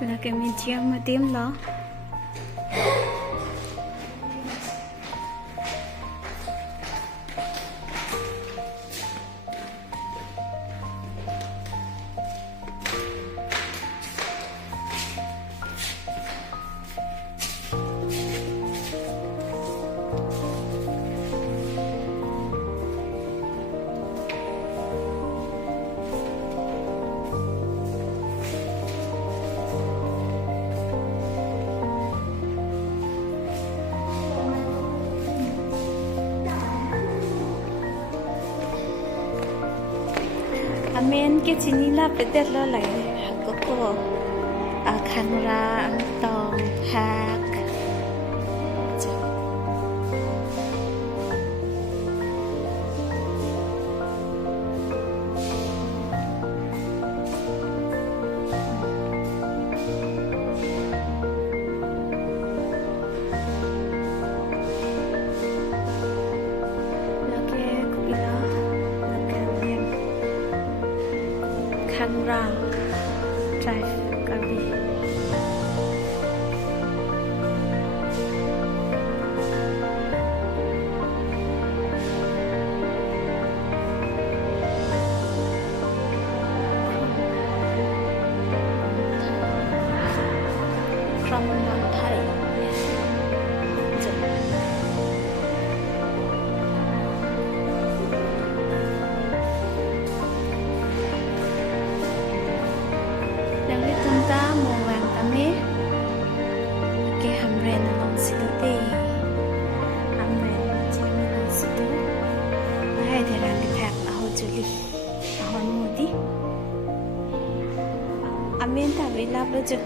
là cái miếng chiang mà tím đó. Amen ke sini lah pedet lo lagi koko kanra tong hak Kanra Drive Krabi. Kromon Thai. Yang di tenta mau wang kami, ke hamren along situ deh, hamren macam along situ, hai terang di pek ahu juli, ahu mudi, amin tak bila belajar.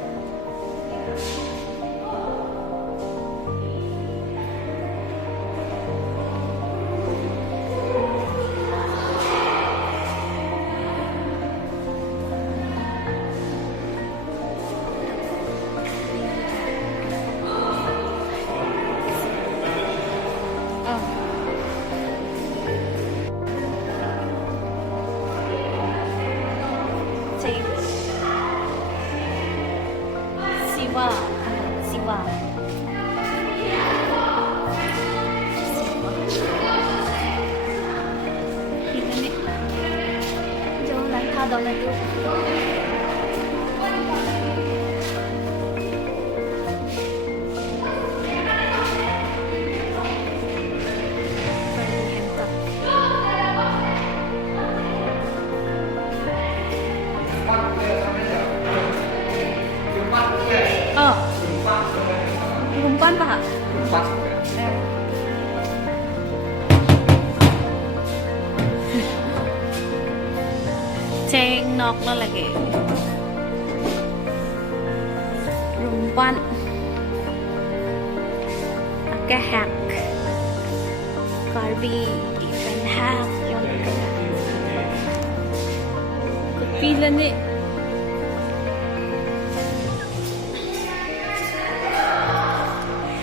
Siwa, Siwa. Ini nih, jauh lagi ada lagi. Rumpan pak? Rumpan. Ceng nok nó lagi. Rumpan. Agak hack. Karbi different hack yang kepilan ni.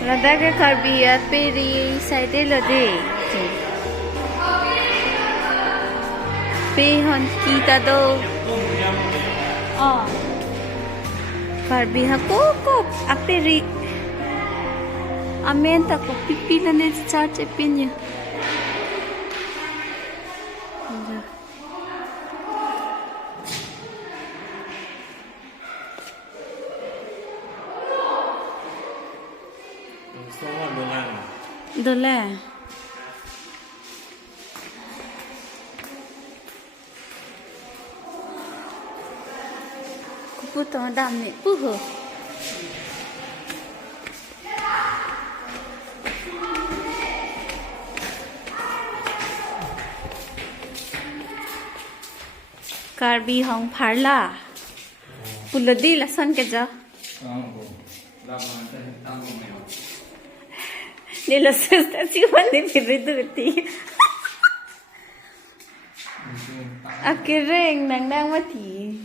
Lada ke karbiyat peri side lade. Pe hon kita do. Oh. Karbi ha ko aperi. Amen ta ko pipi na ne charge pinya. Dole. Kupu to dam ni puho. Karbi hong pharla. Puladi lasan ke ja. Nila sister si wali piriduti. Akhirnya nang mati.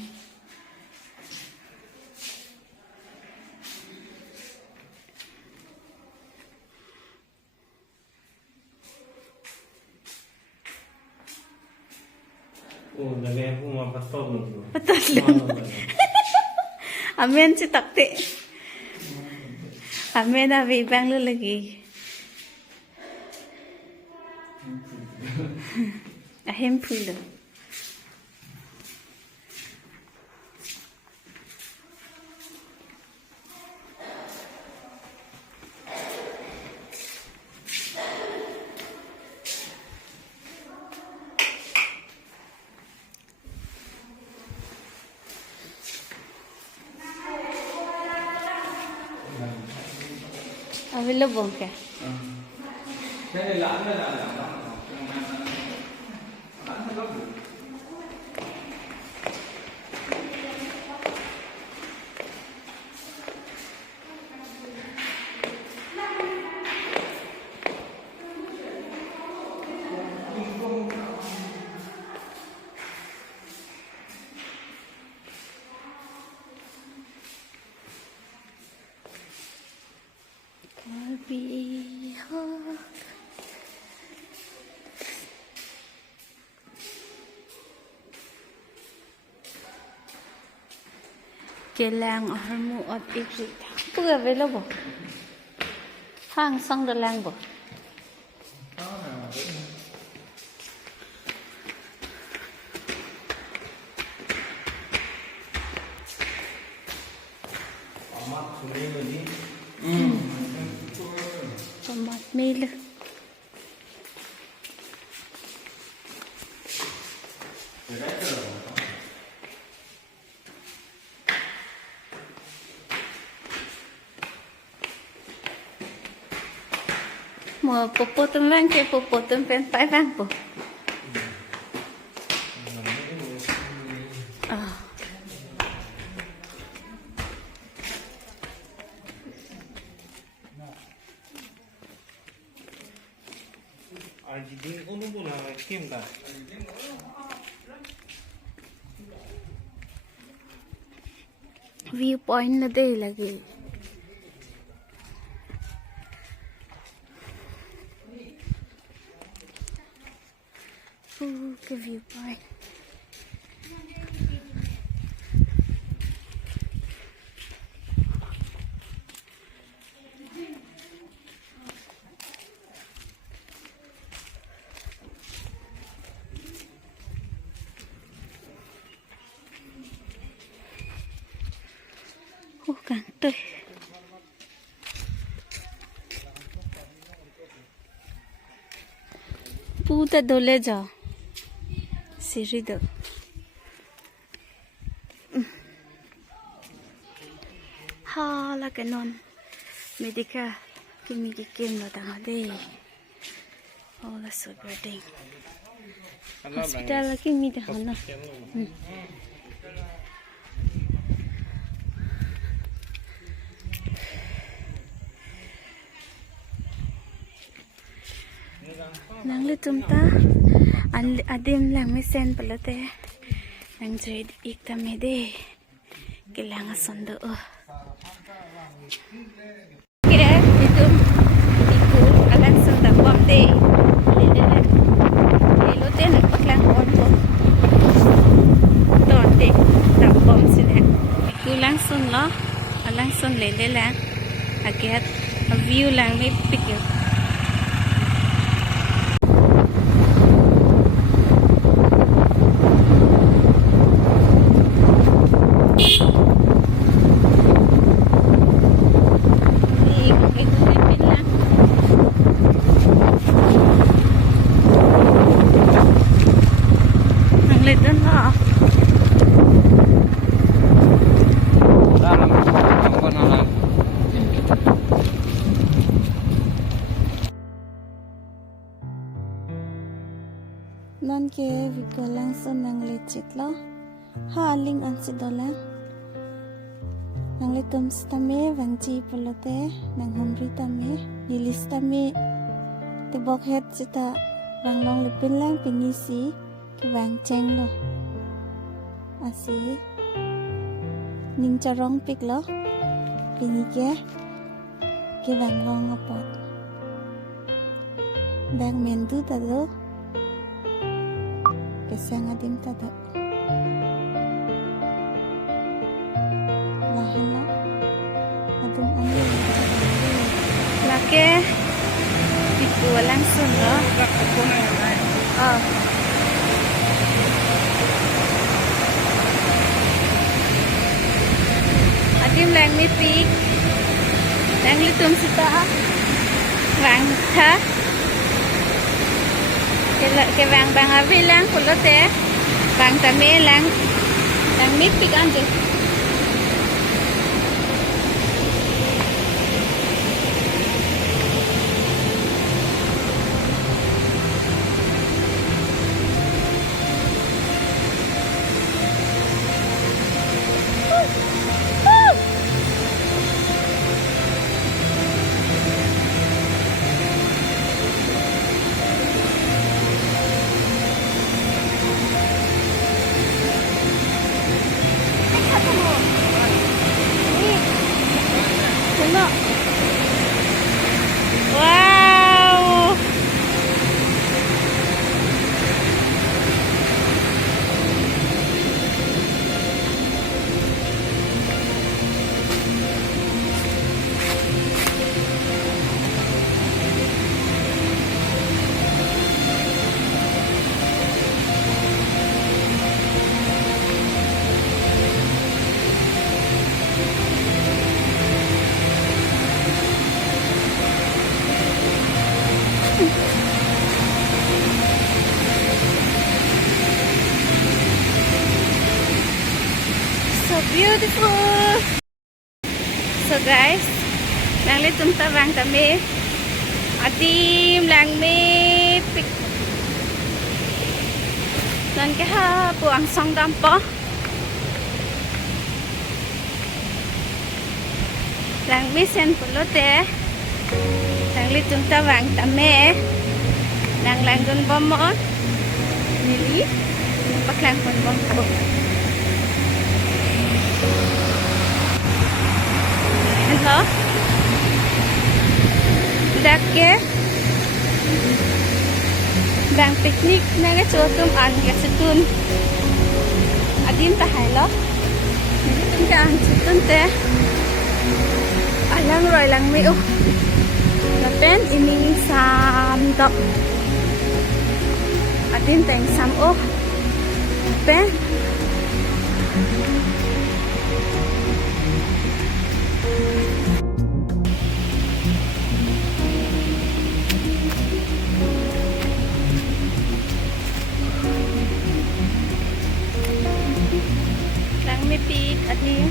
Oh, dali ako mapatol. Patol. Amen si takte. Amen abi bang lu lagi. Ahem pula. Abi lo bongke. Bihak kelang harmu at ikrit pura velo bo hang sang de lang bo tomat mil mà popo tum vang ke popo tum pen pai vang po Din uno muna kim ka. viewpoint na day lagi ke viewpoint càng tươi puta dole ja siri do ha la cái non medica kimi ki kim lo tang de oh la so birding hospital la kimi de hana nang le tum ta adim lang me sen palote nang joi ik ta me de kelang sondo ke itum iku alang sonda bom de le te nak paklang on ko ton de ta bom sine iku lang son lo alang son le lang aget a view lang me pick non ke vikolang son nang lecit lo ha ling an si dola nang le tum stame wangji polote nang homri tame lilis tame te bok het sita wang long le pinlang pinisi ke wang cheng lo asi ning charong pik lo pinike ke wang long apot dang mendu ta do kesang adim tada lah Oke, dibuat langsung loh. Oh. Adim lang mi pik, lang litum sita, vàng tha, cái vàng bằng avi lang kulote, vàng tame lang mi pik ande. Wow. So beautiful. So guys, lang litum ta vàng tame, adim lang mi pik, lang cái ha buang song dam po, lang mi sen pulote, lang litum ta vàng tame, lang dun bomot, nili, baklang pun bomot. Hello, dakke bang picnic na cái chỗ cơm ăn cái situn adin ta hai lo adin ta ăn situn te alang rồi lang mi la pen ining sam dok adin teng sam pen may pik at niyo.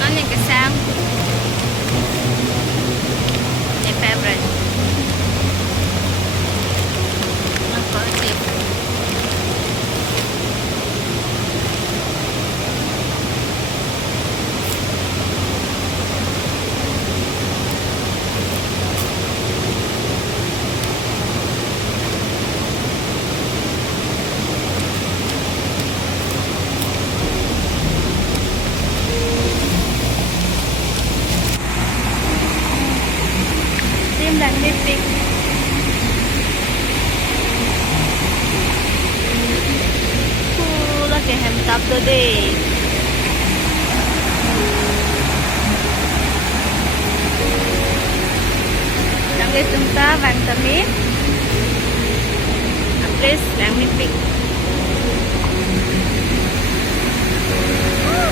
Ano yung kasang? My favorite. Ang party. Lang lipstick. Look at him top today. Lang litum ta vàng tami. A place lang lipstick.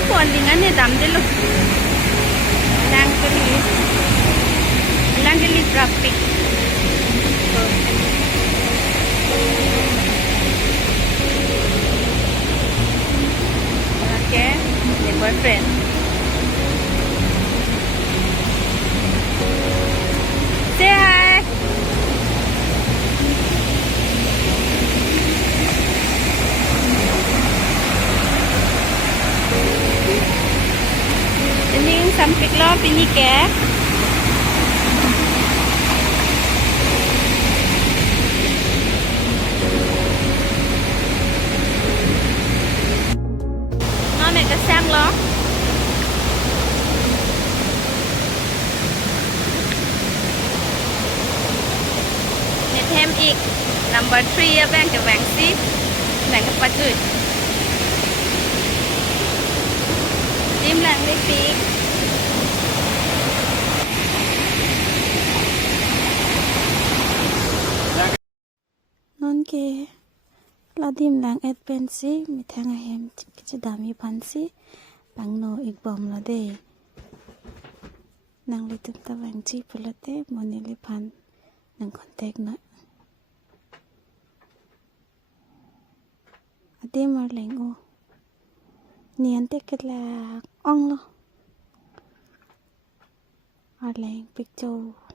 Kualingan ni dam de look. Lang kali. Lang kali traffic. Okay, my boyfriend. Say hi. Ini yung sampik lo pinike. Nó này cái sang lo. number 3 bank ke bank C bank ke patu tim lang đi pik non ke la dim lang et pen si mi thang a hem ki dami phan si bang no ik bom la de nang li tum ta bang chi pulate moni li phan nang contact na ade mar leng o nian te ket la ong lo ar leng picture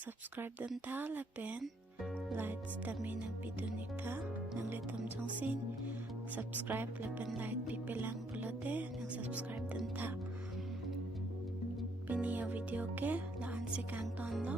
subscribe dan tha la pen like stami nang pitunik tha nang letom jongsin subscribe la pen like pipilang pulote nang subscribe dan tha pini video ke laan se kang ton lo